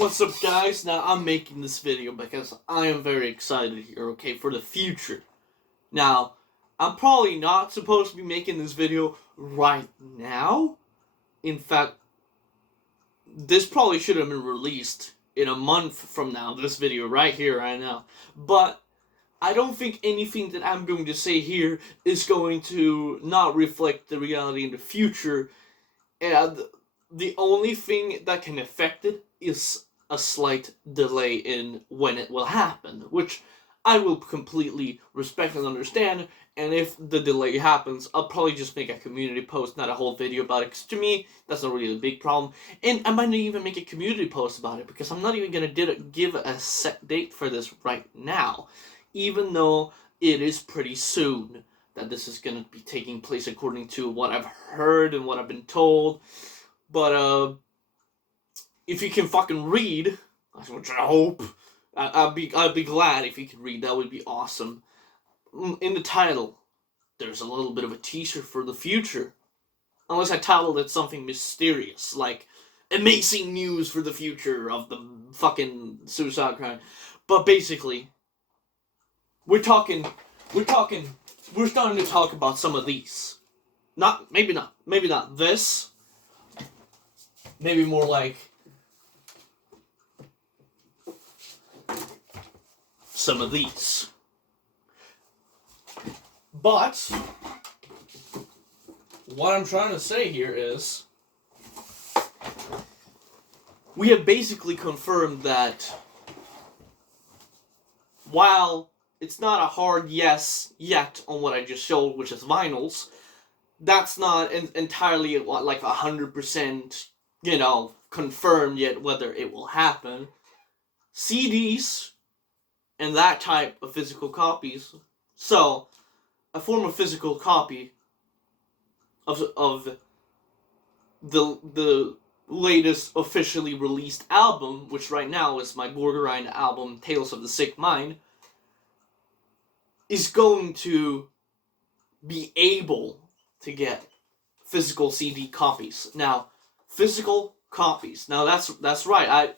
What's up, guys? Now, I'm making this video because I am very excited here, okay, for the future. Now, I'm probably not supposed to be making this video right now. In fact, this probably should have been released in a month from now, this video right here, right now. But I don't think anything that I'm going to say here is going to not reflect the reality in the future. And the only thing that can affect it is a slight delay in when it will happen, which I will completely respect and understand. And if the delay happens, I'll probably just make a community post, not a whole video about it, because to me, that's not really a big problem. And I might not even make a community post about it, because I'm not even going to give a set date for this right now, even though it is pretty soon that this is going to be taking place according to what I've heard and what I've been told. But, if you can fucking read, which I hope, I'd be glad if you could read. That would be awesome. In the title, there's a little bit of a teaser for the future. Unless I titled it something mysterious, like amazing news for the future of the fucking suicide crime. But basically, we're starting to talk about some of these. Maybe not this. Maybe more like some of these. But what I'm trying to say here is we have basically confirmed that while it's not a hard yes yet on what I just showed, which is vinyls, that's not entirely like 100%, confirmed yet whether it will happen. CDs and that type of physical copies. So, a form of physical copy of the latest officially released album, which right now is my Borderline album, Tales of the Sick Mind, is going to be able to get physical CD copies. Now, physical copies. Now that's right.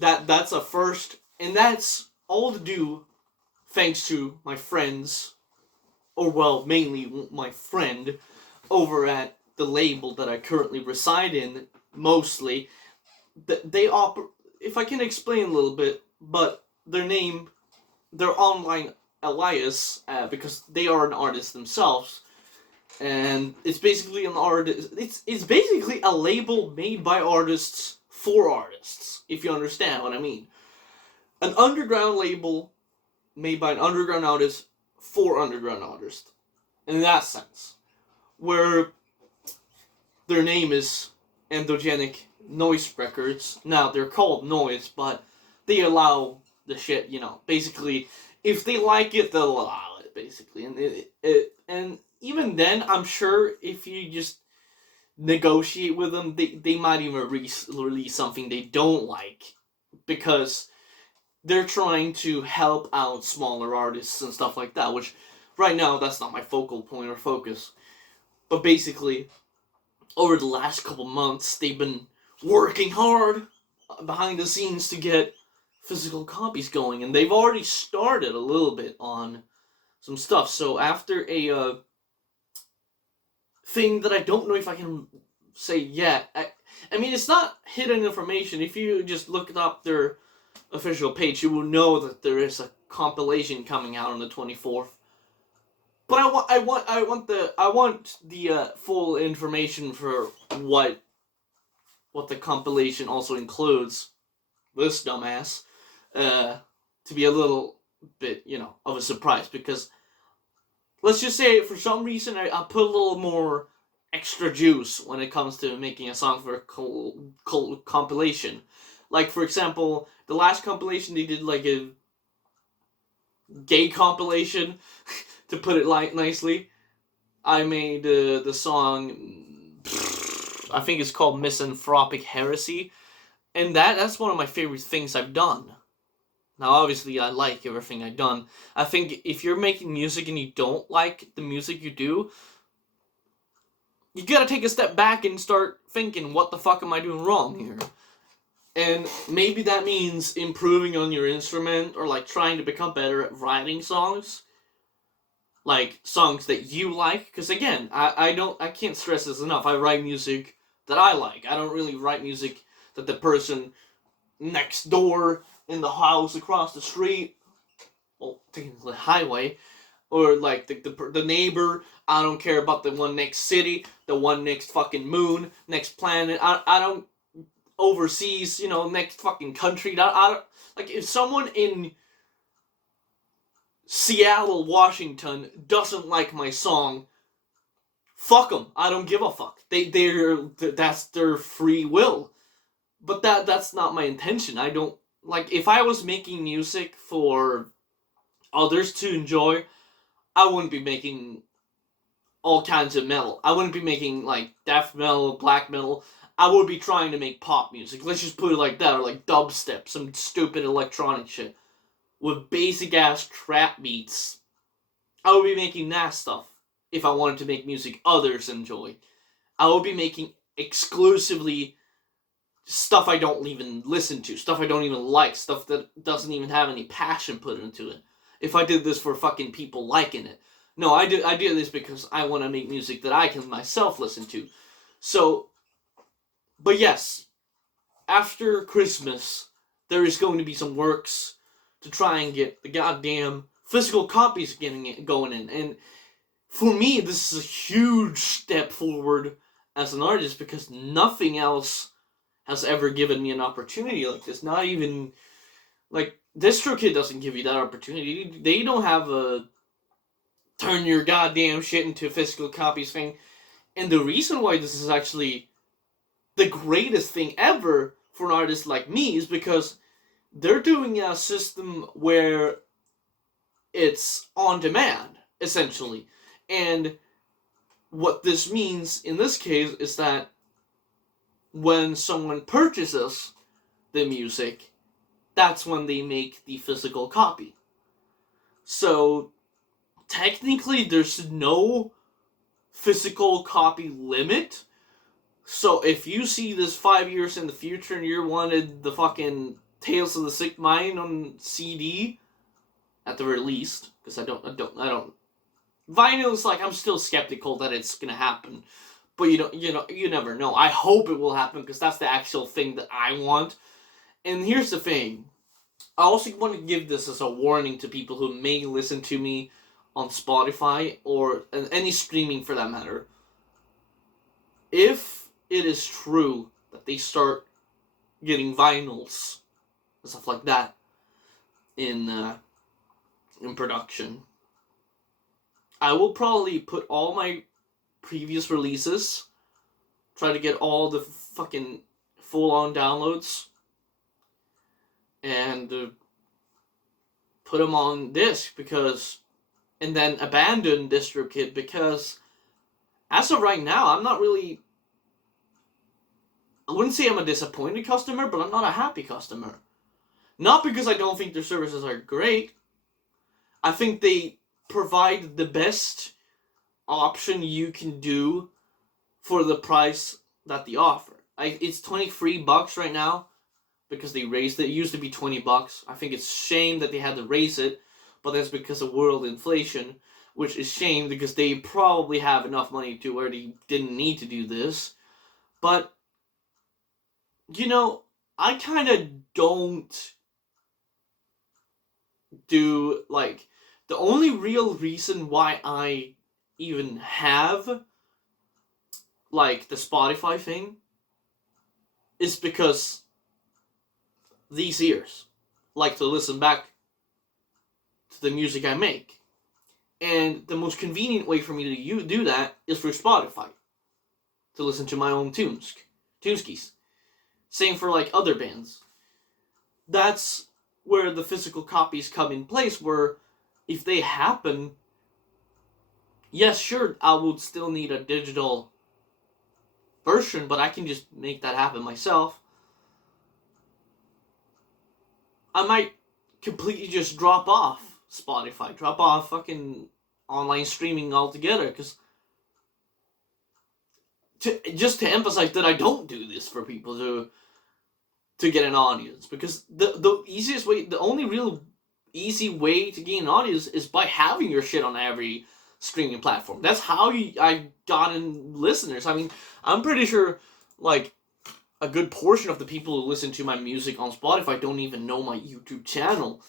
That's a first, and that's all to do thanks to my friends, or well, mainly my friend over at the label that I currently reside in, mostly. They if I can explain a little bit, but their online alias, because they are an artist themselves, and it's basically an artist. It's basically a label made by artists for artists, if you understand what I mean. An underground label made by an underground artist for underground artists, in that sense, where their name is Endogenic Noise Records. Now, they're called Noise, but they allow the shit, basically, if they like it, they'll allow it, basically. And even then, I'm sure if you just negotiate with them, they might even release something they don't like, because they're trying to help out smaller artists and stuff like that, which right now that's not my focal point or focus. But basically, over the last couple months, they've been working hard behind the scenes to get physical copies going, and they've already started a little bit on some stuff. So after a thing that I don't know if I can say yet, I mean, it's not hidden information. If you just look up their official page, you will know that there is a compilation coming out on the 24th. But I want the full information for what the compilation also includes. This dumbass, to be a little bit, of a surprise, because let's just say for some reason I put a little more extra juice when it comes to making a song for a compilation. Like, for example, the last compilation, they did like a gay compilation, to put it nicely. I made the song, I think it's called Misanthropic Heresy, and that's one of my favorite things I've done. Now, obviously, I like everything I've done. I think if you're making music and you don't like the music you do, you gotta take a step back and start thinking, what the fuck am I doing wrong here? And maybe that means improving on your instrument or like trying to become better at writing songs. Like songs that you like. Because again, I can't stress this enough. I write music that I like. I don't really write music that the person next door in the house across the street, well, technically highway, or like the neighbor. I don't care about the one next city, the one next fucking moon, next planet. I don't overseas, next fucking country. I don't, like if someone in Seattle, Washington doesn't like my song, fuck them. I don't give a fuck. That's their free will. But that's not my intention. I don't like if I was making music for others to enjoy, I wouldn't be making all kinds of metal. I wouldn't be making like death metal, black metal. I would be trying to make pop music. Let's just put it like that, or like dubstep, some stupid electronic shit with basic ass trap beats. I would be making that stuff if I wanted to make music others enjoy. I would be making exclusively stuff I don't even listen to, stuff I don't even like, stuff that doesn't even have any passion put into it. If I did this for fucking people liking it. No, I do this because I want to make music that I can myself listen to. So, but yes, after Christmas, there is going to be some works to try and get the goddamn physical copies going in. And for me, this is a huge step forward as an artist because nothing else has ever given me an opportunity like this. Not even, like, DistroKid doesn't give you that opportunity. They don't have a turn your goddamn shit into physical copies thing. And the reason why this is actually the greatest thing ever for an artist like me is because they're doing a system where it's on demand, essentially. And what this means in this case is that when someone purchases the music, that's when they make the physical copy. So, technically, there's no physical copy limit. So, if you see this 5 years in the future and you wanted the fucking Tales of the Sick Mind on CD, at the very least, because I don't. Vinyl is like, I'm still skeptical that it's gonna happen. But you never know. I hope it will happen because that's the actual thing that I want. And here's the thing. I also want to give this as a warning to people who may listen to me on Spotify or any streaming for that matter. If it is true that they start getting vinyls and stuff like that in production, I will probably put all my previous releases, try to get all the fucking full-on downloads, and put them on disc and then abandon DistroKid because as of right now, I'm not really, I wouldn't say I'm a disappointed customer, but I'm not a happy customer. Not because I don't think their services are great. I think they provide the best option you can do for the price that they offer. It's $23 right now because they raised it. It used to be $20. I think it's shame that they had to raise it, but that's because of world inflation, which is shame because they probably have enough money to where they didn't need to do this. But I kind of don't do like the only real reason why I even have like the Spotify thing is because these ears like to listen back to the music I make. And the most convenient way for me to do that is through Spotify. To listen to my own tuneskis. Same for like other bands. That's where the physical copies come in place, where if they happen, yes, sure, I would still need a digital version, but I can just make that happen myself. I might completely just drop off Spotify, drop off fucking online streaming altogether, because to emphasize that I don't do this for people, to get an audience, because the easiest way, the only real easy way to gain an audience is by having your shit on every streaming platform. That's how I got in listeners. I mean, I'm pretty sure like a good portion of the people who listen to my music on Spotify don't even know my YouTube channel,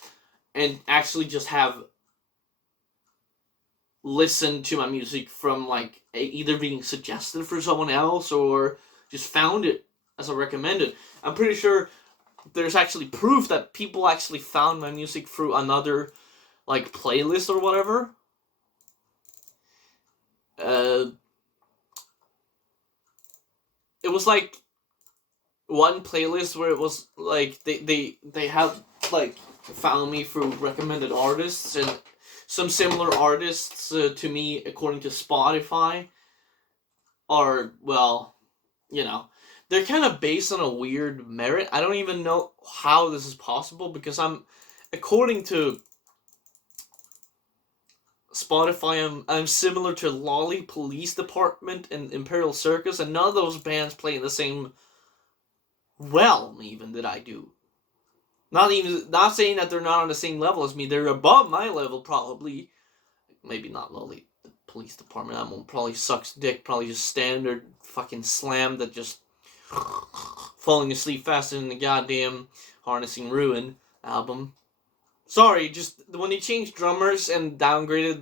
and actually just have listened to my music from like either being suggested for someone else or just found it as a recommended. I'm pretty sure there's actually proof that people actually found my music through another like playlist or whatever. It was like one playlist where it was like they had like found me through recommended artists, and some similar artists to me according to Spotify are, well, you know, they're kind of based on a weird merit. I don't even know how this is possible, because according to Spotify, I'm similar to Lolly Police Department and Imperial Circus, and none of those bands play in the same realm even that I do. Not saying that they're not on the same level as me. They're above my level probably. Maybe not Lolly Police Department. That one probably sucks dick. Probably just standard fucking slam that just falling asleep faster than the goddamn Harnessing Ruin album. Sorry, just when they changed drummers and downgraded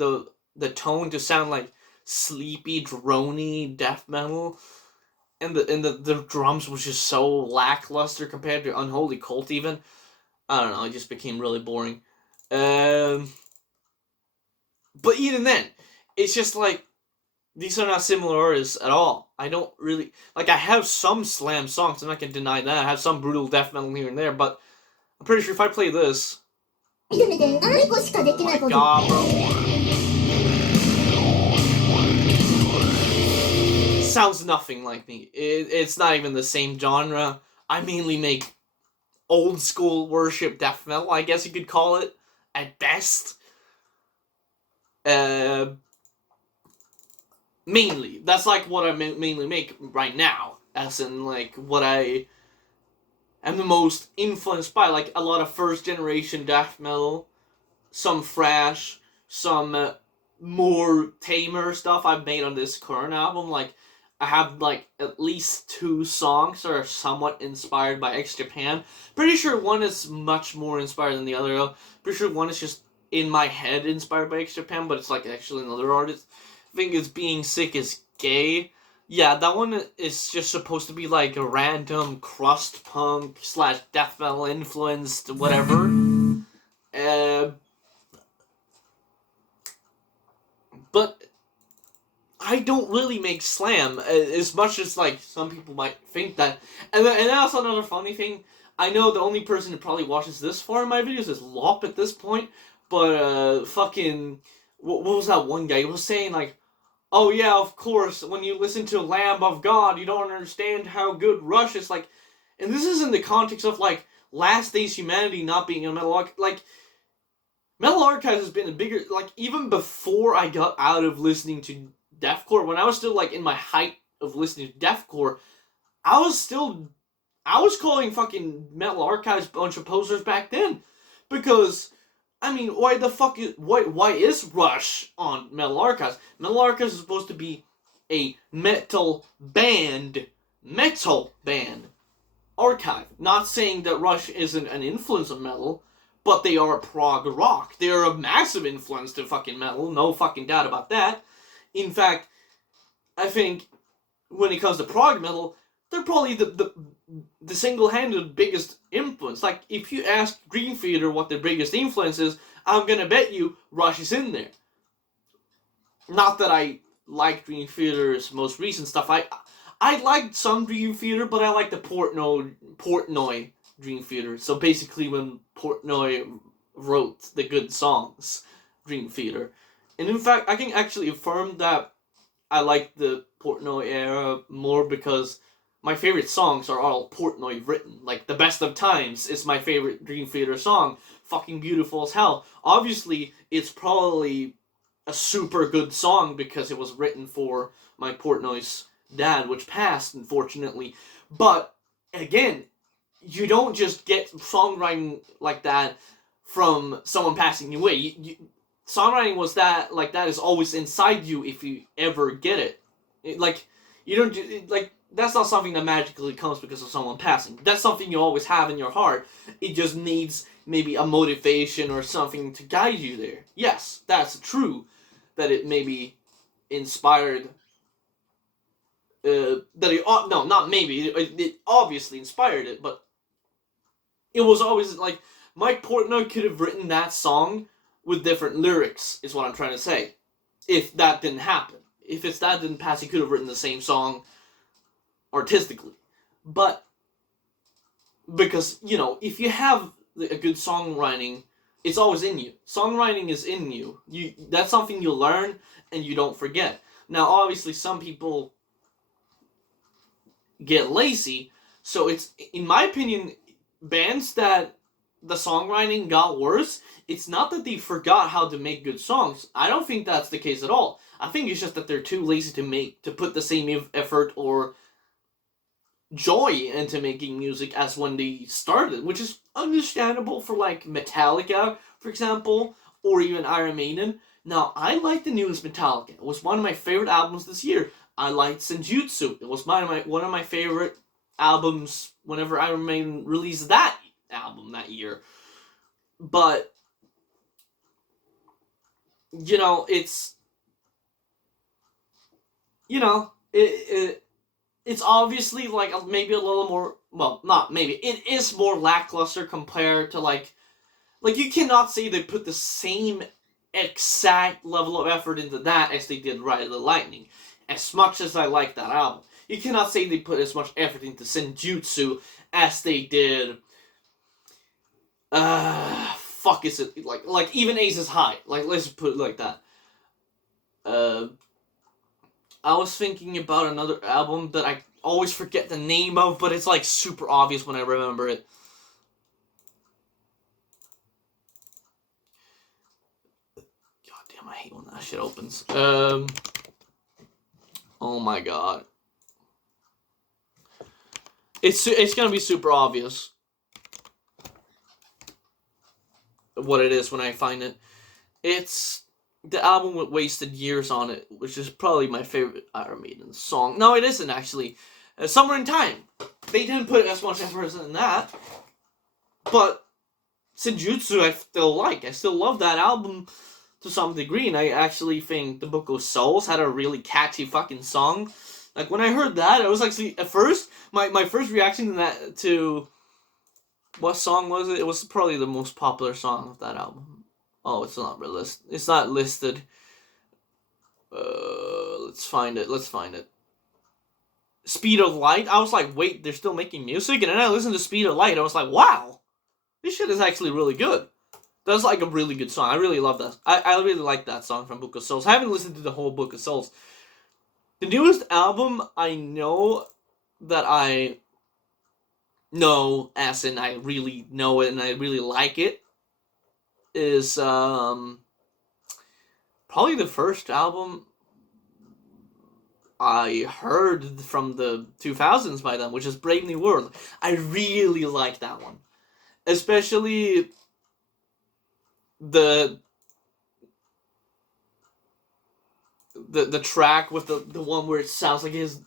the tone to sound like sleepy, drony death metal, and the drums was just so lackluster compared to Unholy Cult even. I don't know, it just became really boring. But even then, it's just like, these are not similar artists at all. I don't really, like, I have some slam songs, I'm not gonna deny that. I have some brutal death metal here and there, but I'm pretty sure if I play this, oh my god, bro. Sounds nothing like me. It's not even the same genre. I mainly make old school worship death metal, I guess you could call it, at best. Mainly. That's like what I mainly make right now. As in, like, what I am the most influenced by. Like, a lot of first generation death metal, some thrash, some more tamer stuff I've made on this current album. Like, I have like at least 2 songs that are somewhat inspired by X Japan. Pretty sure one is much more inspired than the other though. Pretty sure one is just in my head inspired by X Japan, but it's like actually another artist. I think it's Being Sick is Gay. Yeah, that one is just supposed to be like a random crust punk / death metal influenced whatever. But I don't really make slam as much as like some people might think that. And that's another funny thing. I know the only person who probably watches this far in my videos is Lop at this point, but fucking what was that one guy? He was saying like, oh yeah, of course, when you listen to Lamb of God, you don't understand how good Rush is. Like, and this is in the context of like Last Days Humanity not being a metal like. Metal Archives has been a bigger, like, even before I got out of listening to deathcore, when I was still, like, in my height of listening to deathcore, I was calling fucking Metal Archives a bunch of posers back then. Because, I mean, why is Rush on Metal Archives? Metal Archives is supposed to be a metal band archive. Not saying that Rush isn't an influence of metal, but they are prog rock. They are a massive influence to fucking metal, no fucking doubt about that. In fact, I think when it comes to prog metal, they're probably the single-handed biggest influence. Like, if you ask Dream Theater what their biggest influence is, I'm gonna bet you Rush is in there. Not that I like Dream Theater's most recent stuff. I liked some Dream Theater, but I like the Portnoy Dream Theater. So basically when Portnoy wrote the good songs, Dream Theater. And in fact, I can actually affirm that I like the Portnoy era more because my favorite songs are all Portnoy written. Like, The Best of Times is my favorite Dream Theater song. Fucking beautiful as hell. Obviously, it's probably a super good song because it was written for my Portnoy's dad, which passed, unfortunately. But, again, you don't just get songwriting like that from someone passing you away. Songwriting was that like that is always inside you if you ever get it. Like you don't like that's not something that magically comes because of someone passing. That's something you always have in your heart. It just needs maybe a motivation or something to guide you there. Yes, that's true. That it maybe inspired. That it no, not maybe it obviously inspired it, but it was always like Mike Portnoy could have written that song with different lyrics. Is what I'm trying to say. If that didn't happen, if it's that didn't pass, he could have written the same song artistically, but because if you have a good songwriting, it's always in you. Songwriting is in you. That's something you learn and you don't forget. Now, obviously, some people get lazy, so it's, in my opinion, bands that the songwriting got worse, it's not that they forgot how to make good songs. I don't think that's the case at all. I think it's just that they're too lazy to put the same effort or joy into making music as when they started, which is understandable for like Metallica, for example, or even Iron Maiden. Now, I like the newest Metallica. It was one of my favorite albums this year. I liked Senjutsu. It was one of my favorite albums whenever Iron Maiden released that album that year. But it's it's obviously like maybe a little more, well, not maybe, it is more lackluster compared to like you cannot say they put the same exact level of effort into that as they did Ride of the Lightning. As much as I like that album, you cannot say they put as much effort into Senjutsu as they did is it like even Aces High, like let's put it like that. I was thinking about another album that I always forget the name of, but it's like super obvious when I remember it. God damn, I hate when that shit opens. Oh my god. It's gonna be super obvious what it is when I find it. It's the album with Wasted Years on it, which is probably my favorite Iron Maiden song. No, it isn't actually. Somewhere in Time. They didn't put as much effort in that. But Senjutsu I still like. I still love that album to some degree, and I actually think The Book of Souls had a really catchy fucking song. Like, when I heard that, I was actually, at first, my first reaction to what song was it? It was probably the most popular song of that album. Oh, it's not listed. It's not listed. Let's find it. Speed of Light. I was like, wait, they're still making music? And then I listened to Speed of Light. I was like, wow, this shit is actually really good. That's like a really good song. I really love that. I really like that song from Book of Souls. I haven't listened to the whole Book of Souls. The newest album I know that I know, as in I really know it and I really like it, is probably the first album I heard from the 2000s by them, which is Brave New World. I really like that one. Especially the track with the one where it sounds like his,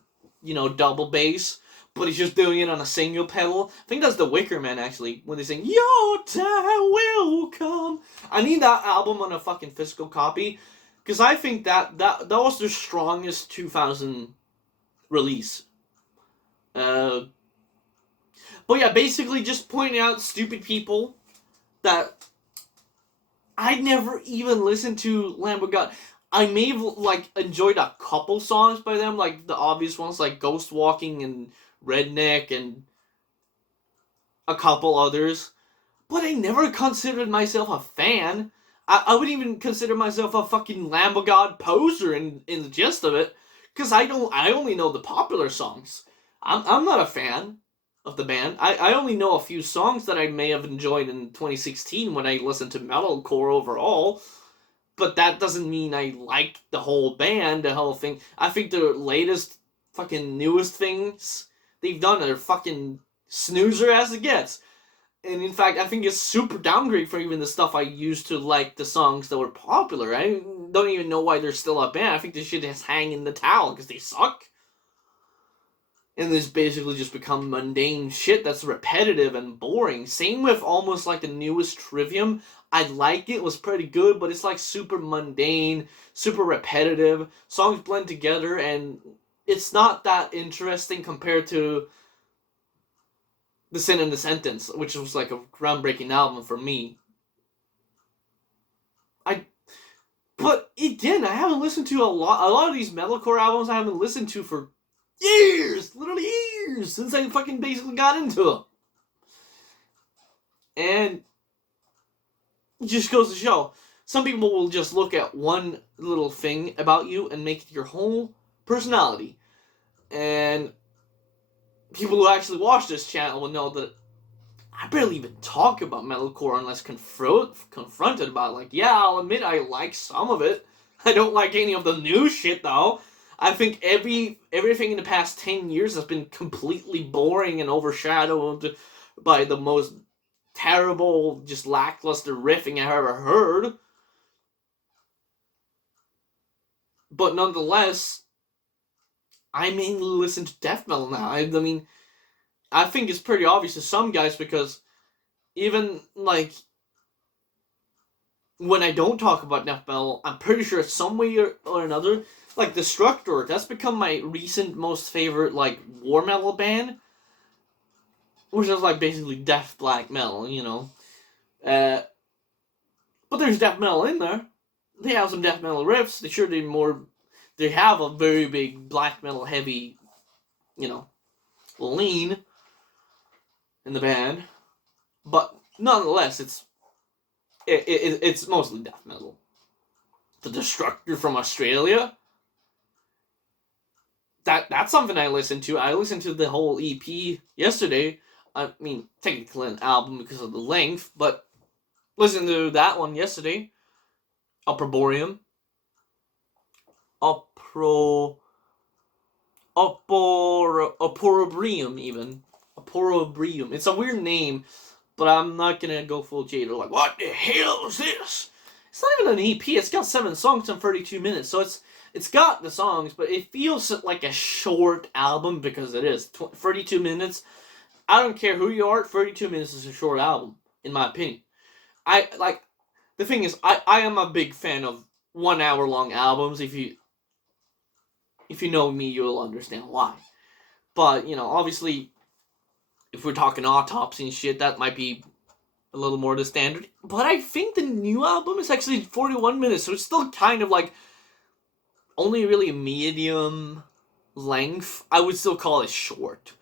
double bass, but he's just doing it on a single pedal. I think that's The Wicker Man, actually, when they sing, "Your time will come." I need that album on a fucking physical copy, because I think that was their strongest 2000 release. But yeah, basically just pointing out stupid people that I never even listened to Lamb of God. I may have, enjoyed a couple songs by them, like the obvious ones, like Ghost Walking and Redneck and a couple others. But I never considered myself a fan. I wouldn't even consider myself a fucking Lamb of God poser in the gist of it, because I only know the popular songs. I'm not a fan of the band. I only know a few songs that I may have enjoyed in 2016 when I listened to metalcore overall, but that doesn't mean I like the whole band, the whole thing. I think the latest fucking newest things they've done are fucking snoozer as it gets. And in fact, I think it's super downgrade for even the stuff I used to like, the songs that were popular. I don't even know why they're still a band. I think this shit has hang in the towel because they suck. And this basically just become mundane shit that's repetitive and boring. Same with almost like the newest Trivium. I like it. It was pretty good, but it's like super mundane, super repetitive. Songs blend together, and it's not that interesting compared to The Sin in the Sentence, which was like a groundbreaking album for me. But again, I haven't listened to a lot of these metalcore albums I haven't listened to for years, literally years, since I fucking basically got into them. And it just goes to show, some people will just look at one little thing about you and make it your whole personality. And people who actually watch this channel will know that I barely even talk about metalcore unless confronted about it. Like, yeah, I'll admit I like some of it. I don't like any of the new shit, though. I think everything in the past 10 years has been completely boring and overshadowed by the most terrible, just lackluster riffing I've ever heard. But nonetheless, I mainly listen to death metal now. I mean, I think it's pretty obvious to some guys because even, like, when I don't talk about death metal, I'm pretty sure some way or another, like, Destructor, that's become my recent most favorite, like, war metal band, which is, like, basically death black metal, you know. But there's death metal in there. They have some death metal riffs. They have a very big black metal heavy, you know, lean in the band. But nonetheless, it's mostly death metal. The Destructor from Australia, that's something I listened to. I listened to the whole EP yesterday. I mean, technically an album because of the length, but listened to that one yesterday. Opprobrium. Opprobrium, even. Opprobrium. It's a weird name, but I'm not gonna go full Jade. Like, what the hell is this? It's not even an EP. It's got 7 songs in 32 minutes, so it's got the songs, but it feels like a short album because it is 32 minutes. I don't care who you are. 32 minutes is a short album, in my opinion. The thing is, I am a big fan of 1 hour long albums. If you know me, you'll understand why. But, you know, obviously, if we're talking Autopsy and shit, that might be a little more the standard. But I think the new album is actually 41 minutes, so it's still kind of like only really medium length. I would still call it short.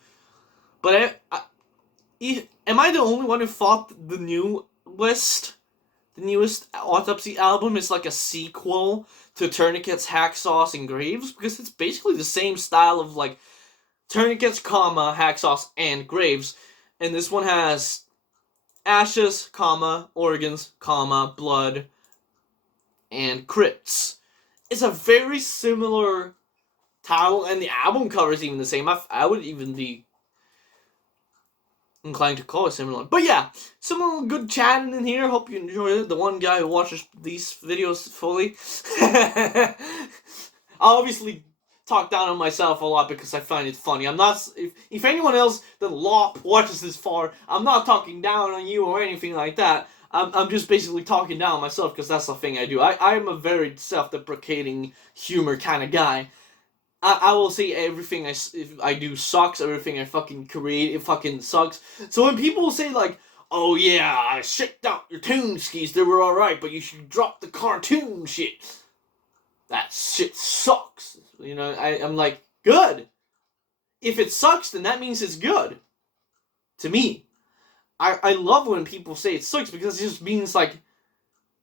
But am I the only one who thought the newest Autopsy album is like a sequel to Tourniquets, Hacksaws, and Graves? Because it's basically the same style of, like, Tourniquets, Hacksaws, and Graves. And this one has Ashes, Organs, Blood, and Crypts. It's a very similar title, and the album cover is even the same. I would even be inclined to call it similar. But yeah, some good chatting in here. Hope you enjoyed it. The one guy who watches these videos fully. I obviously talk down on myself a lot because I find it funny. I'm not. If anyone else than Lop watches this far, I'm not talking down on you or anything like that. I'm just basically talking down on myself because that's the thing I do. I'm a very self-deprecating humor kind of guy. I will say everything I do sucks. Everything I fucking create, it fucking sucks. So when people say, like, oh yeah, I checked out your tune skis, they were alright, but you should drop the cartoon shit. That shit sucks. You know, I'm like, good. If it sucks, then that means it's good. To me. I love when people say it sucks because it just means, like,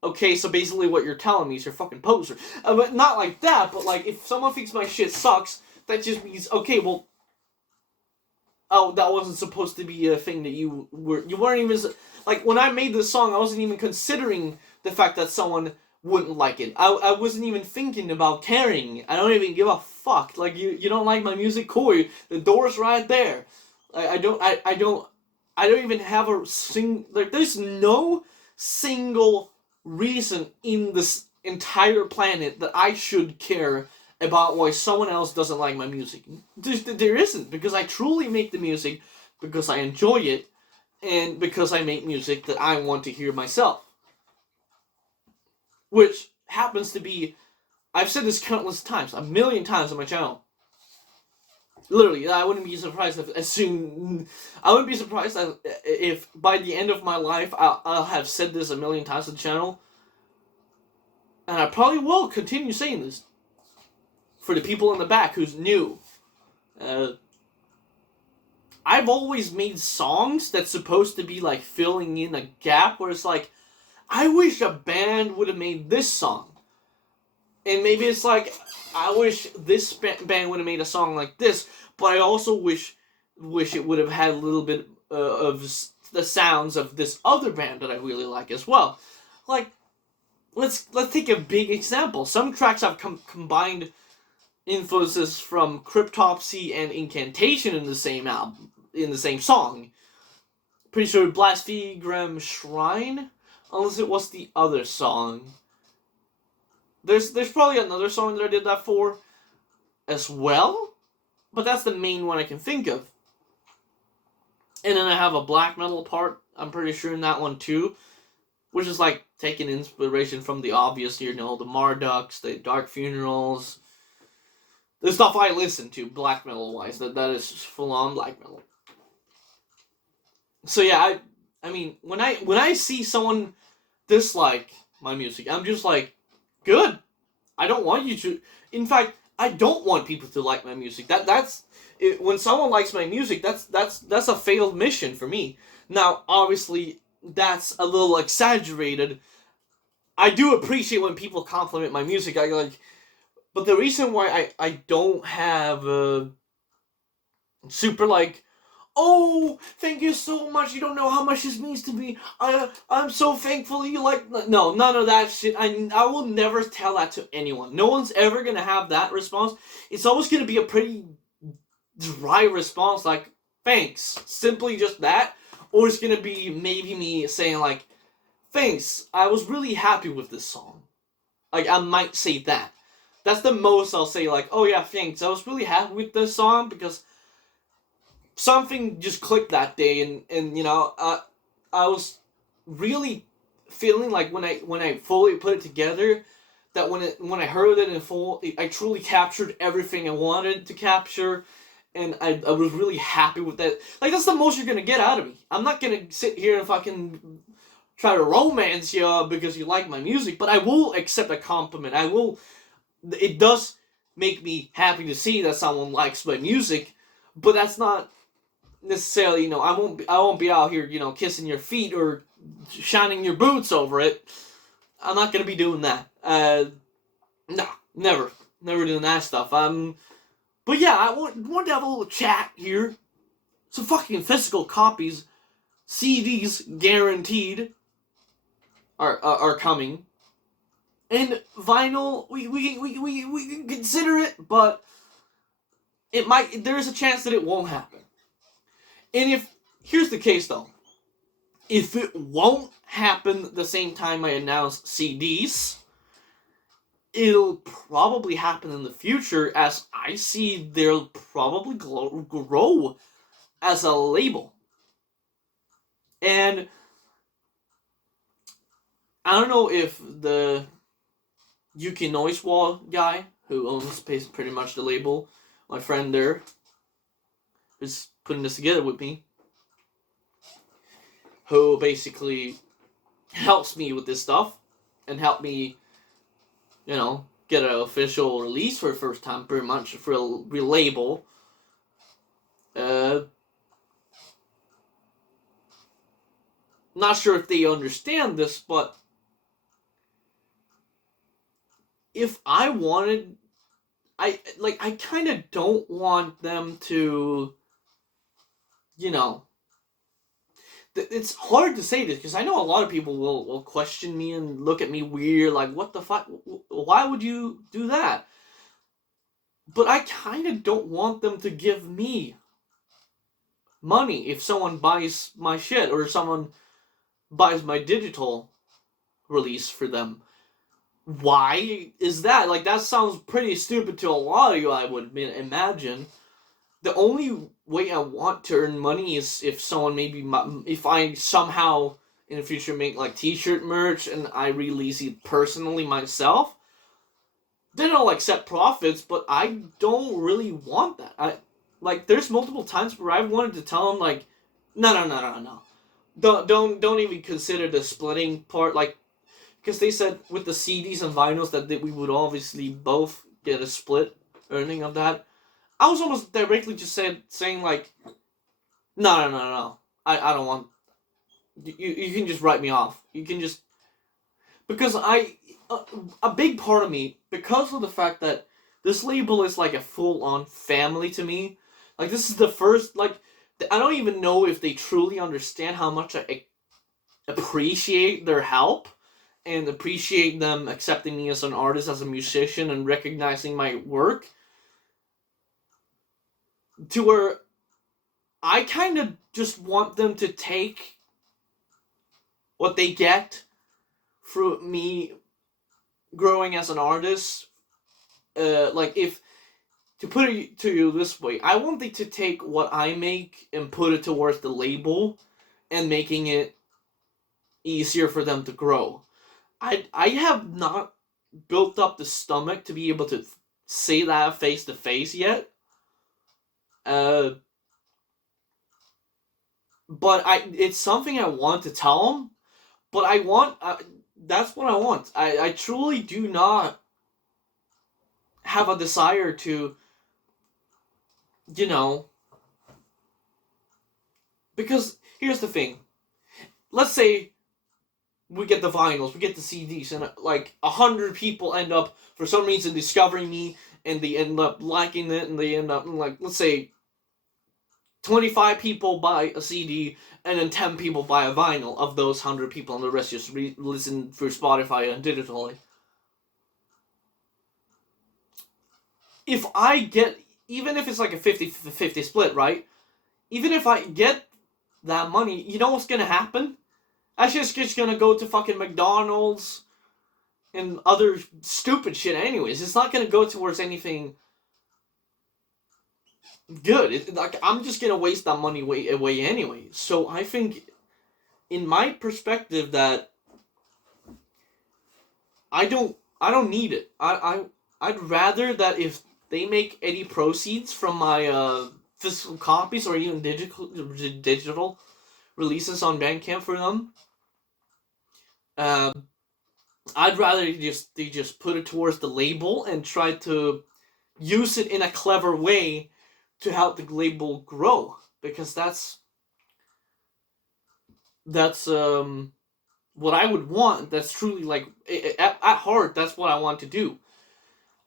okay, so basically what you're telling me is you're fucking poser. But not like that, but, like, if someone thinks my shit sucks, that just means, okay, well, oh, that wasn't supposed to be a thing that you weren't even, like, when I made this song, I wasn't even considering the fact that someone wouldn't like it. I wasn't even thinking about caring. I don't even give a fuck. Like, you don't like my music? Cool, the door's right there. I don't even have there's no single reason in this entire planet that I should care about why someone else doesn't like my music. There isn't, because I truly make the music because I enjoy it, and because I make music that I want to hear myself. Which happens to be, I've said this countless times, a million times on my channel. Literally, I wouldn't be surprised if by the end of my life I'll have said this a million times on the channel. And I probably will continue saying this. For the people in the back who's new. I've always made songs that's supposed to be like filling in a gap where it's like, I wish a band would have made this song. And maybe it's like, I wish this band would have made a song like this, but I also wish it would have had a little bit of the sounds of this other band that I really like as well. Like, let's take a big example. Some tracks have combined influences from Cryptopsy and Incantation in the same album, in the same song. Pretty sure Blasphegram Shrine, unless it was the other song. There's probably another song that I did that for as well, but that's the main one I can think of. And then I have a black metal part, I'm pretty sure, in that one too, which is like taking inspiration from the obvious, the Marduks, the Dark Funerals, the stuff I listen to, black metal wise. That is full on black metal. So yeah, I mean, when I see someone dislike my music, I'm just like, good. I don't want you to. In fact, I don't want people to like my music. That's it, when someone likes my music, that's a failed mission for me. Now, obviously, that's a little exaggerated. I do appreciate when people compliment my music. But the reason why I don't have super like, oh, thank you so much, you don't know how much this means to me, I'm so thankful you like... No, none of that shit. I will never tell that to anyone. No one's ever gonna have that response. It's always gonna be a pretty dry response, like, thanks. Simply just that. Or it's gonna be maybe me saying like, thanks, I was really happy with this song. Like, I might say that. That's the most I'll say, like, oh yeah, thanks, I was really happy with this song because something just clicked that day, and I was really feeling like when I fully put it together, that when I heard it in full, I truly captured everything I wanted to capture, and I was really happy with that. Like, that's the most you're gonna get out of me. I'm not gonna sit here and fucking try to romance you because you like my music, but I will accept a compliment. It does make me happy to see that someone likes my music, but that's not necessarily, I won't be out here, kissing your feet or shining your boots over it. I'm not gonna be doing that. No, never doing that stuff. But yeah, I want to have a little chat here. Some fucking physical copies, CDs guaranteed, are coming. And vinyl, we can consider it, but there's a chance that it won't happen. And here's the case though, if it won't happen the same time I announce CDs, it'll probably happen in the future, as I see they'll probably grow as a label. And I don't know if the Yuki Noise Wall guy, who owns pretty much the label, my friend there, is putting this together with me, who basically helps me with this stuff and helped me, get an official release for the first time, pretty much, for a real label. Not sure if they understand this, but if I wanted, I kind of don't want them to, it's hard to say this because I know a lot of people will question me and look at me weird, like, what the fuck, why would you do that? But I kind of don't want them to give me money if someone buys my shit or someone buys my digital release for them. Why is that? Like, that sounds pretty stupid to a lot of you, I would imagine. The only way I want to earn money is if someone if I somehow in the future make like t-shirt merch and I release it personally myself, then I'll accept profits, but I don't really want that. There's multiple times where I've wanted to tell them, like, no. Don't even consider the splitting part, like, because they said with the CDs and vinyls that we would obviously both get a split earning of that. I was almost directly just saying like, no. I don't want. You can just write me off. You can just, because a big part of me, because of the fact that this label is like a full-on family to me. Like, this is the first, like, I don't even know if they truly understand how much I appreciate their help and appreciate them accepting me as an artist, as a musician, and recognizing my work. To where I kind of just want them to take what they get through me growing as an artist. Like, if, to put it to you this way, I want them to take what I make and put it towards the label and making it easier for them to grow. I have not built up the stomach to be able to say that face to face yet. But it's something I want to tell them. But I want, that's what I want. I truly do not have a desire to, because here's the thing. Let's say we get the vinyls, we get the CDs, and like 100 people end up for some reason discovering me, and they end up liking it, and they end up, like, let's say 25 people buy a CD, and then 10 people buy a vinyl of those 100 people, and the rest just listen through Spotify and digitally. If I get, even if it's like a 50-50 split, right? Even if I get that money, you know what's gonna happen? That's just gonna go to fucking McDonald's and other stupid shit anyways. It's not gonna go towards anything good. Like, I'm just gonna waste that money away anyway. So I think, in my perspective, that I don't need it. I'd rather that if they make any proceeds from my physical copies or even digital releases on Bandcamp for them, I'd rather they just put it towards the label and try to use it in a clever way to help the label grow, because that's what I would want. That's truly, like, at heart, that's what I want to do.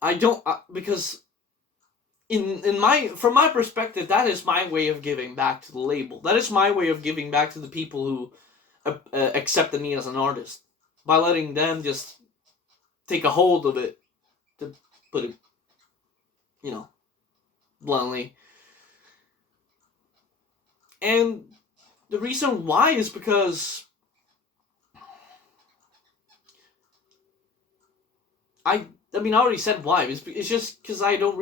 I don't, because from my perspective, that is my way of giving back to the label. That is my way of giving back to the people who accepted me as an artist, by letting them just take a hold of it, to put it, bluntly. And the reason why is because I already said why. It's just because I don't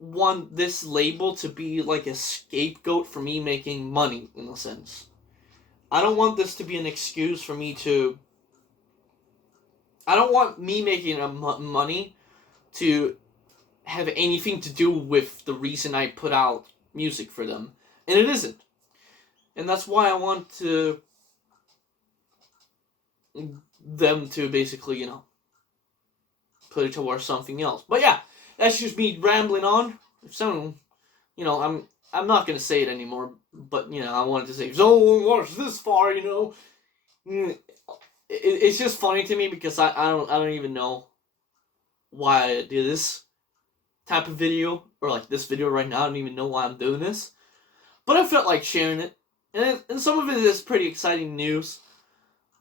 want this label to be like a scapegoat for me making money, in a sense. I don't want this to be an excuse for me to... I don't want me making money to have anything to do with the reason I put out music for them. And it isn't. And that's why I want them to basically, put it towards something else. But yeah, that's just me rambling on. If someone, I'm not gonna say it anymore, but I wanted to say, if someone watched this far, it's just funny to me, because I don't even know why I do this type of video, or like this video right now. I don't even know why I'm doing this, but I felt like sharing it, and some of it is pretty exciting news.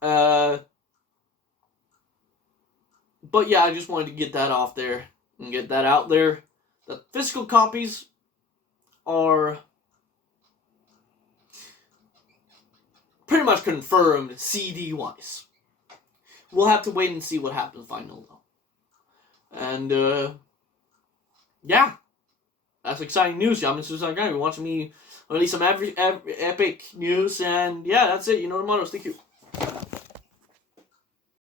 But yeah, I just wanted to get that off there and get that out there. The physical copies are pretty much confirmed CD-wise. We'll have to wait and see what happens final, though. And, yeah. That's exciting news, y'all. Mr. Sakai, you're watching me release some epic news, and yeah, that's it. You know the motto. Thank you.